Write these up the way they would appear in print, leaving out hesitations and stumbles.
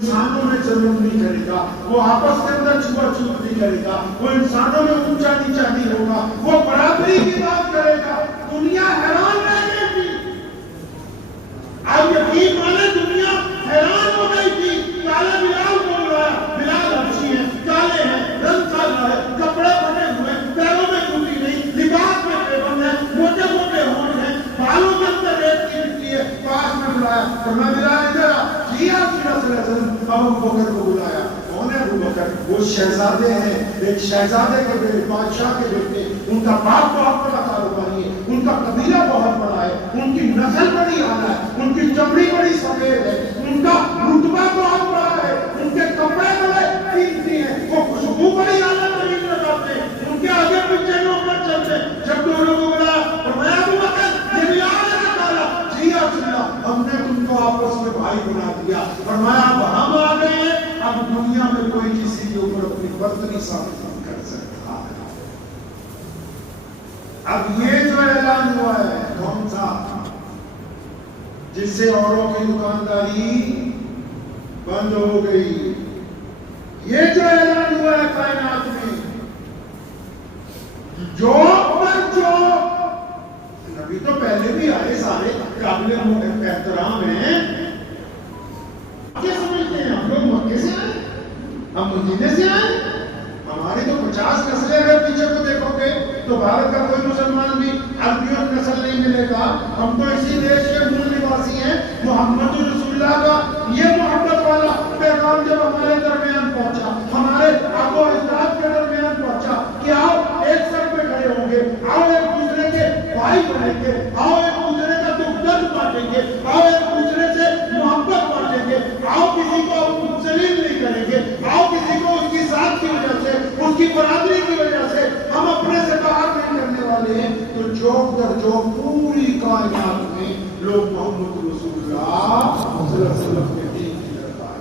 انسانوں میں ظلم نہیں کرے گا، وہ آپس کے اندر چھوا چھوت نہیں کرے گا، وہ انسانوں میں اونچا نیچا نہیں ہوگا، وہ برابری کی بات کرے گا۔ دنیا حیران رہ گئی تھی، آپ یقین مانے دنیا حیران ہو گئی تھی۔ کالا بلال بول رہا ہے، بلال حبشی ہے، کالے ہیں، رنگ کالا ہے، کپڑے بنے ہوئے، پیروں میں جوتی نہیں، لباس میں پیبند ہے، موٹے موٹے ہونٹ ہیں، بالوں کے اندر ریت کی مٹی ہے، پاس میں بلایا، فرمایا بلال ادھر آ۔ جی آپ صلی اللہ علیہ وسلم اب ابو بکر کو بلایا۔ کون ہے ابو بکر؟ وہ شہزادے ہیں، ایک شہزادے کے بیٹے، بادشاہ کے بیٹے، ان کا باپ بہت بڑا کاروباری ہے، ان کا قبیلہ بہت بڑا ہے، ان کی نسل بڑی اعلیٰ ہے، ان کی چمڑی بڑی سفید ہے، ان کا رتبہ بہت بڑا ہے، ان کے کپڑے بڑے قیمتی ہیں، وہ خوشبو بڑی اعلیٰ ترین لگاتے ہیں، ان کے آگے پیچھے لوگ پر چلتے ہیں۔ جب دونوں کو بلایا فرمایا ابو بکر یہ بلال ہے کالا؟ جی یا رسول اللہ ہم نے تم کو آپس میں بھائی بنا دیا۔ فرمایا اب ہم آ گئے ہیں، اب دنیا میں کوئی کسی کے اوپر اپنی برتری ثابت نہیں کر سکتا۔ اب یہ جو اعلان ہوا ہے کون سا؟ جس سے اوروں کی دکانداری بند ہو گئی۔ یہ جو اعلان ہوا ہے کائنات میں، جو پر جو نبی تو پہلے بھی آئے، سارے قابل احترام ہیں، کیا سمجھتے ہیں ہم لوگ مکے سے آئے، ہم مدینے سے آئے؟ ہماری تو 50 نسلیں اگر پیچھے کو دیکھو گے تو بھارت کا کوئی مسلمان بھی عربیوں نسل نہیں ملے گا۔ ہم تو اسی دیش کے مول نواسی ہیں۔ محمد رسول اللہ کا یہ محبت والا پیغام جب ہمارے درمیان پہنچا، ہمارے آبا و اجداد کے درمیان پہنچا کہ آؤ ایک سر پہ کھڑے ہوں گے، آؤ ایک دوسرے کے بھائی بنیں گے، آؤ ایک دوسرے کا دکھ درد بانٹیں گے، آؤ ایک دوسرے سے محبت بانٹیں گے، آؤ کسی کو ذلیل نہیں کریں گے، آؤ کسی کو اس کی ذات کی وجہ سے، اس کی برادری کی وجہ سے ہم اپنے سے باہر نہیں کرنے والے ہیں۔ تو چوک در چوک پوری کائنات میں لوگ محمد رسول اللہ صلی اللہ علیہ وسلم کے دین کی طرف آئے۔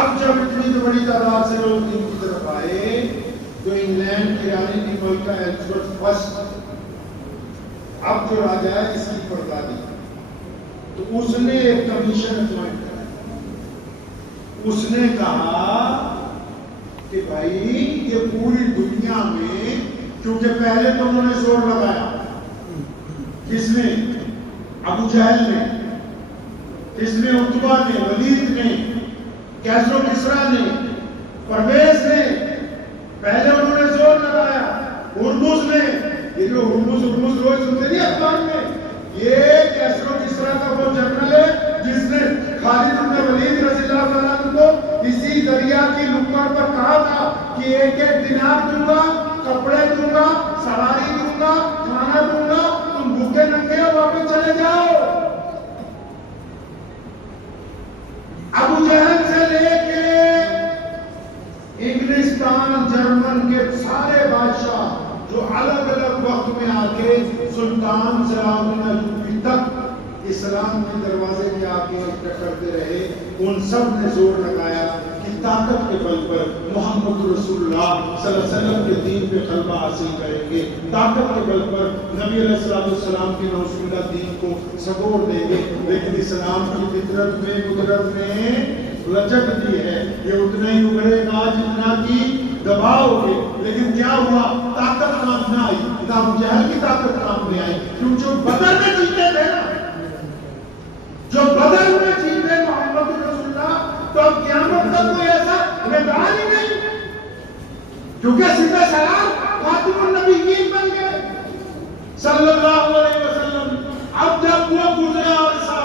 اب جب اتنی بڑی تعداد سے لوگ دین کی طرف آئے تو انگلینڈ کی رانی کی ملکہ ایلزبتھ فرسٹ، اب جو راجا ہے اس کی پردادی، تو اس نے ایک کمیشن اپوائنٹ کرا۔ اس نے کہا کہ بھائی یہ پوری دنیا میں، کیونکہ پہلے تو انہوں نے زور لگایا، کس نے؟ ابو جہل نے، کس نے؟ عتبہ نے، ولید نے، کیسرو کسرا نے، پرویز نے، پہلے انہوں نے زور لگایا۔ ہرمز نے، یہ جو ہرمز روز سنتے نہیں اخبار میں، یہ کیسرو کسرا کا وہ جنرل ہے جس نے خالد بن ولید رضی اللہ عنہ کو اسی دریا کی نکڑ پر کہا تھا کہ ایک ایک دینار دوں گا، کپڑے دوں گا، سواری دوں گا، کھانا دوں گا، تم بھوکے ننگے ہو واپس چلے جاؤ۔ ابو جہل سے لے کے انگلستان، جرمن کے سارے بادشاہ جو الگ الگ وقت میں آ کے سلطان صلاح الدین ایوبی تک اسلام کے دروازے میں آ کے ٹکرتے رہے، ان سب نے زور لگایا کہ طاقت کے بل پر محمد رسول اللہ صلی اللہ علیہ وسلم کے دین پہ غلبہ حاصل کریں گے، طاقت کے بل پر نبی علیہ السلام کی نوزاللہ دین کو سبور دیں گے۔ لیکن اسلام کی فطرت میں، قدرت نے لچک دی ہے، یہ اتنا ہی ابھرے گا جتنا کی دباؤ گے۔ لیکن کیا ہوا؟ طاقت کام نہ آئی، ابو جہل کی طاقت کام نہیں آئی، کیوں؟ جو بدر میں جیتے تھے نا، جو بدر میں جیتے محمد رسول اللہ، تو اب قیامت تک کوئی ایسا میدان ہی نہیں، کیونکہ سیدھے سلام خاتم النبیین بن گئے صلی اللہ علیہ وسلم۔ اب جب وہ گزرا عرصہ،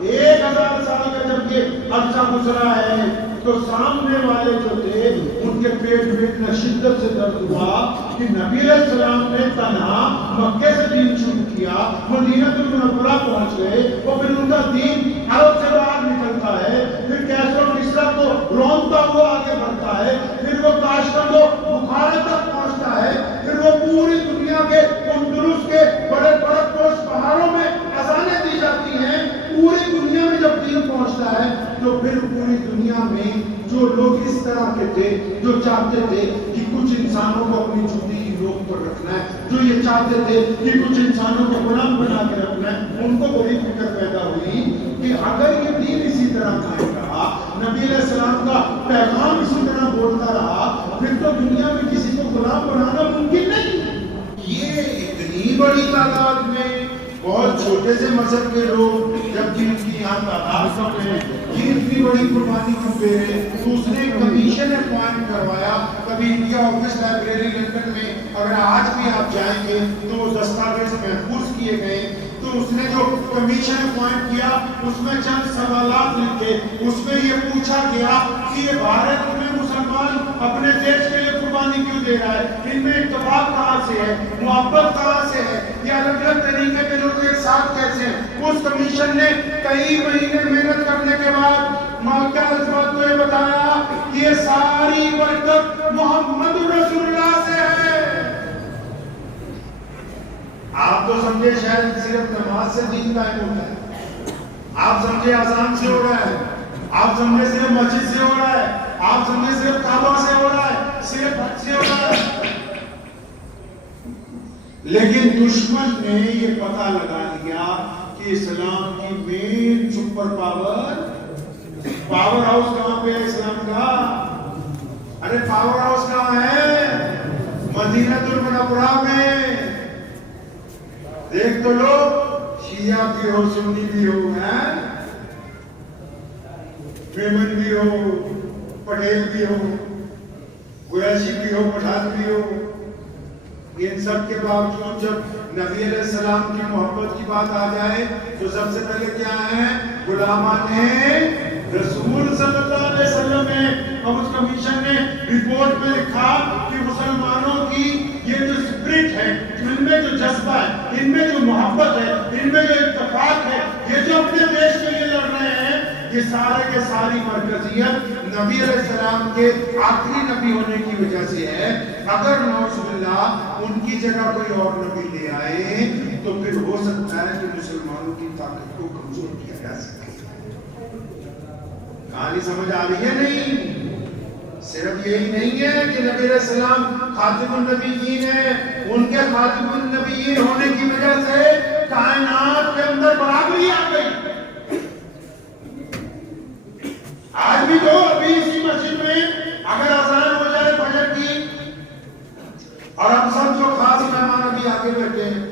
1000 سال کا جب یہ عرصہ گزرا ہے، تو سامنے والے جو تھے ان کے پیٹ میں اتنا شدت سے درد ہوا کہ نبی علیہ السلام نے تنہا مکے سے دین شروع کیا، مدینہ المنورہ پہنچ گئے، اور پھر ان کا دین عرب سے باہر نکلتا ہے، پھر کیسر و کسریٰ کو رونتا ہوا آگے بڑھتا ہے، پھر وہ تاشقند و بخارا تک پہنچتا ہے، پھر وہ پوری دنیا کے اندلس کے بڑے بڑے پوش پہاڑوں میں اذانیں دی جاتی ہیں۔ پوری دنیا میں جب دین پہنچتا ہے تو پھر پوری دنیا میں جو لوگ اس طرح کے تھے، جو چاہتے تھے کہ کچھ انسانوں کو اپنی جوتی کی نوک پر رکھنا ہے، جو یہ چاہتے تھے کہ کچھ انسانوں کو غلام بنا کے رکھنا ہے، ان کو بڑی فکر پیدا ہوئی کہ اگر یہ دین اسی طرح قائم رہا نبی علیہ السلام کا پیغام اسی طرح بولتا رہا، پھر تو دنیا میں کسی کو غلام بنانا ممکن نہیں۔ یہ اتنی بڑی تعداد میں بہت چھوٹے سے مذہب کے لوگ جب ان کی یہاں تعداد میں یہ اتنی بڑی قربانی کیوں دے رہے، تو اس نے کمیشن اپوائنٹ کروایا۔ کبھی انڈیا آفس لائبریری لندن میں اگر آج بھی آپ جائیں گے تو وہ دستاویز محفوظ کیے گئے، تو اس نے جو کمیشن اپوائنٹ کیا اس میں چند سوالات لکھے، اس میں یہ پوچھا گیا کہ یہ بھارت میں مسلمان اپنے دیش کے لیے قربانی کیوں دے رہا ہے، ان میں اتفاق کہاں سے ہے، محبت کہاں سے ہے، یہ الگ الگ طریقے کے لوگ ایک ساتھ کیسے ہیں۔ اس کمیشن نے کئی مہینے محنت کرنے کے بعد مالکہ الفاظ کو یہ بتایا کہ یہ ساری برکت محمد رسول اللہ سے ہے۔ آپ تو سمجھے شاید صرف نماز سے دین قائم ہوتا ہے، آپ سمجھے اذان سے ہو رہا ہے، آپ سمجھے صرف مسجد سے ہو رہا ہے، آپ سمجھے صرف کعبہ سے ہو رہا ہے، صرف حج سے ہو رہا ہے۔ لیکن دشمن نے یہ پتہ لگا لیا کہ اسلام کی مین سپر پاور ہاؤس کہاں پہ ہے اسلام کا؟ ارے پاور ہاؤس کہاں ہے؟ مدینہ المنورہ میں۔ دیکھ تو لو، شیعہ بھی ہو، سنی بھی ہو، میمن بھی ہو، پٹیل بھی ہو، قریشی بھی ہو، پٹھان بھی ہو، ان سب کے باوجود جب نبی علیہ السلام کی محبت کی بات آ جائے تو سب سے پہلے کیا ہے؟ غلامان رسول صلی اللہ علیہ وسلم ہے۔ اب اس کمیشن نے رپورٹ میں لکھا کہ مسلمانوں کی یہ جو سپرٹ ہے، ان میں جو جذبہ ہے، ان میں جو محبت ہے، ان میں جو اتفاق ہے، یہ جو اپنے دیش کے لیے لڑ رہے ہیں، یہ سارے کے ساری مرکزیت نبی علیہ السلام کے آخری نبی ہونے کی وجہ سے ہے۔ اگر نعوذ باللہ ان کی جگہ کوئی اور نبی لے آئے تو پھر ہو سکتا ہے کہ مسلمانوں کی طاقت کو کمزور کیا جا سکے۔ کہانی سمجھ آ رہی ہے؟ نہیں، صرف یہی نہیں ہے کہ نبی علیہ السلام خاتم النبیین ہیں، ان کے خاتم النبیین ہونے کی وجہ سے کائنات کے اندر برابری آ گئی۔ آج بھی تو ابھی اسی مسجد میں اگر اذان ہو جائے فجر کی اور ہم سب جو خاص مہمان ابھی آگے بیٹھے ہیں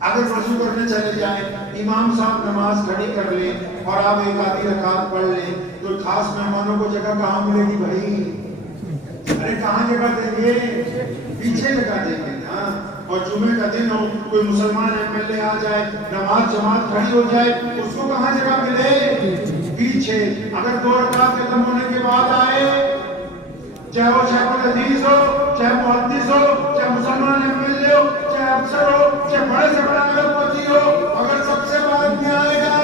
اگر وضو کرنے چلے جائیں، امام صاحب نماز کھڑی کر لیں اور آپ ایک آدھی رکعت پڑھ لیں تو خاص مہمانوں کو جگہ کہاں ملے گی بھائی؟ ارے کہاں جگہ دیں گے؟ پیچھے جگہ دیں گے نا۔ اور جمعے کا دن ہو، کوئی مسلمان ایم ایل اے آ جائے، نماز جماعت کھڑی ہو جائے، اس کو کہاں جگہ ملے؟ پیچھے۔ اگر 2 رکعت ختم ہونے کے بعد آئے، چاہے وہ شیخ الحدیث ہو، چاہے محدث ہو، چاہے مسلمان ایم ایل اے ہو، چاہے افسر ہو، چاہے بڑے سے بڑا اربپتی ہو، اگر سب سے بعد میں آئے گا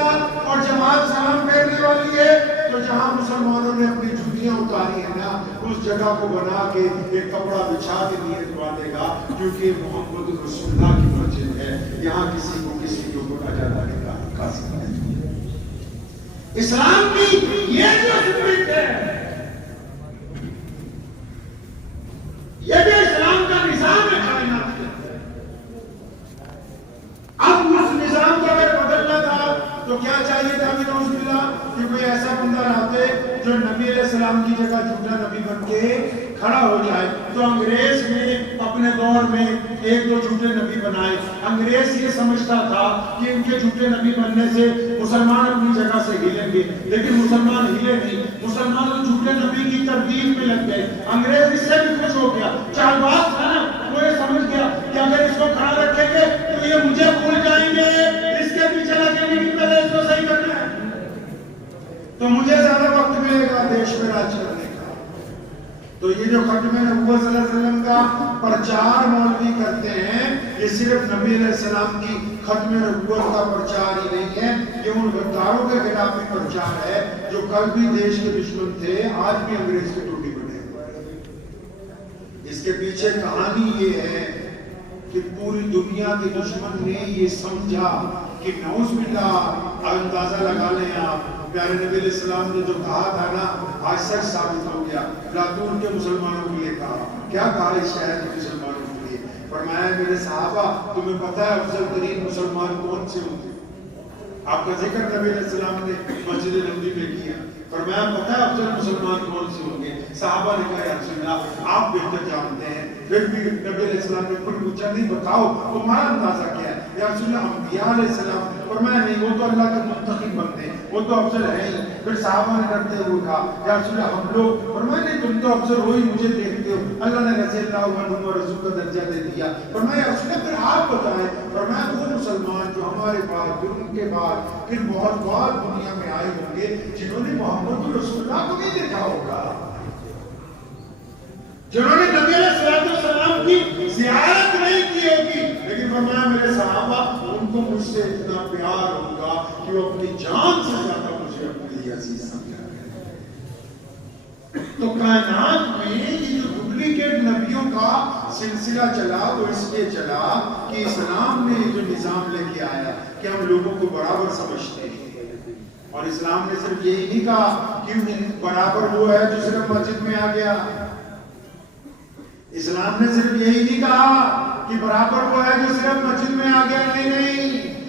اور جماعت سلام پھیرنے والی ہے تو جہاں مسلمانوں نے اپنی جوتیاں اتاری ہیں نا، اس جگہ کو بنا کے ایک کپڑا بچھا کے نیت باندھے گا، کیونکہ محمد رسول اللہ کی مسجد ہے، یہاں کسی کو کسی کے اوپر اجازت دینے کا قاصد ہے۔ اسلام کی یہ جو سپرٹ ہے، یہ جو اسلام کا نظام ہے کائنات کے، اب اس نظام کو اگر بدلنا تھا تو کیا چاہیے تھا کہ نعوذ باللہ کہ کوئی ایسا بندہ رہتے جو نبی علیہ السلام کی جگہ جھوٹا نبی بن کے کھڑا ہو جائے۔ تو انگریز نے اپنے دور میں 1-2 جھوٹے نبی بنائے۔ انگریز یہ سمجھتا تھا کہ ان کے جھوٹے نبی بننے سے مسلمان اپنی جگہ سے ہلیں گے، لیکن مسلمان ہلے نہیں، مسلمان تو جھوٹے نبی کی تردید میں لگ گئے۔ انگریز اس سے بھی خوش ہو گیا، چال باز تھا نا، وہ یہ سمجھ گیا کہ اگر اس کو کھڑا رکھیں گے تو یہ مجھے بھول جائیں گے، اس کے پیچھے لگیں گے کہ پہلے اس کو صحیح کرنا ہے، تو مجھے زیادہ وقت ملے گا دیش میں راج کرنے کا۔ تو یہ جو ختم نبوت صلی اللہ علیہ وسلم کا پرچار مولوی کرتے ہیں، یہ صرف نبی علیہ السلام کی ختم نبوت کا پرچار ہی نہیں ہے، یہ ان غداروں کے خلاف بھی پرچار ہے جو کل بھی دیش کے دشمن تھے، آج بھی انگریز کے ٹوٹی بنے ہوئے۔ اس کے پیچھے کہانی یہ ہے کہ پوری دنیا کے دشمن نے یہ سمجھا کہ نعوذ باللہ، اندازہ لگا لیں آپ، پیارے نبی علیہ السلام نے جو کہا تھا نا، آج سچ ثابت ہو گیا۔ لاطون کے مسلمانوں کے لیے کہا، کیا کہا اس شہر کے مسلمانوں کے لیے؟ فرمایا میرے صحابہ، تمہیں پتہ ہے افضل ترین مسلمان کون سے ہوتے؟ آپ کا ذکر نبی علیہ السلام نے مسجد نبوی میں کیا۔ فرمایا پتہ ہے افضل مسلمان کون سے ہوں گے؟ صحابہ نے کہا یا رسول اللہ آپ بہتر جانتے ہیں. پھر بھی نبی علیہ السلام نے پھر پوچھا نہیں بتاؤ تمہارا اندازہ کیا ہے؟ یا رسول اللہ انبیاء علیہ السلام. فرمایا نہیں وہ تو اللہ کے منتخب بندے ہیں وہ تو افضل ہے ہی. پھر صحابہ نے ڈرتے ہوئے کہا یا رسول اللہ ہم لوگ. فرمایا نہیں تم تو افضل ہو ہی مجھے دیکھتے ہو اللہ نے رضی اللہ عنہم و رسول کا درجہ دے دیا. فرمایا یا رسول اللہ پھر آپ بتائیں. فرمایا وہ مسلمان جو ہمارے بعد جو ان کے بعد پھر بہت بعد دنیا میں آئے ہوں گے جنہوں نے محمد رسول اللہ کو نہیں دیکھا ہوگا جنہوں نے نبی علیہ السلام کی زیارت نہیں کی ہوگی لیکن فرمایا میرے صحابہ ان کو مجھ سے اتنا پیار ہوگا کہ وہ اپنی جان سے زیادہ مجھے اپنے لیے عزیز سمجھا کریں. تو کائنات میں یہ جو ڈپلیکیٹ نبیوں کا سلسلہ چلا وہ اس لیے چلا کہ اسلام نے جو نظام لے کے آیا کہ ہم لوگوں کو برابر سمجھتے ہیں. اور اسلام نے صرف یہی نہیں کہا کہ برابر وہ ہے جو صرف مسجد میں آ گیا. اسلام نے صرف یہی نہیں کہا کہ برابر وہ ہے جو صرف مسجد میں آ گیا. نہیں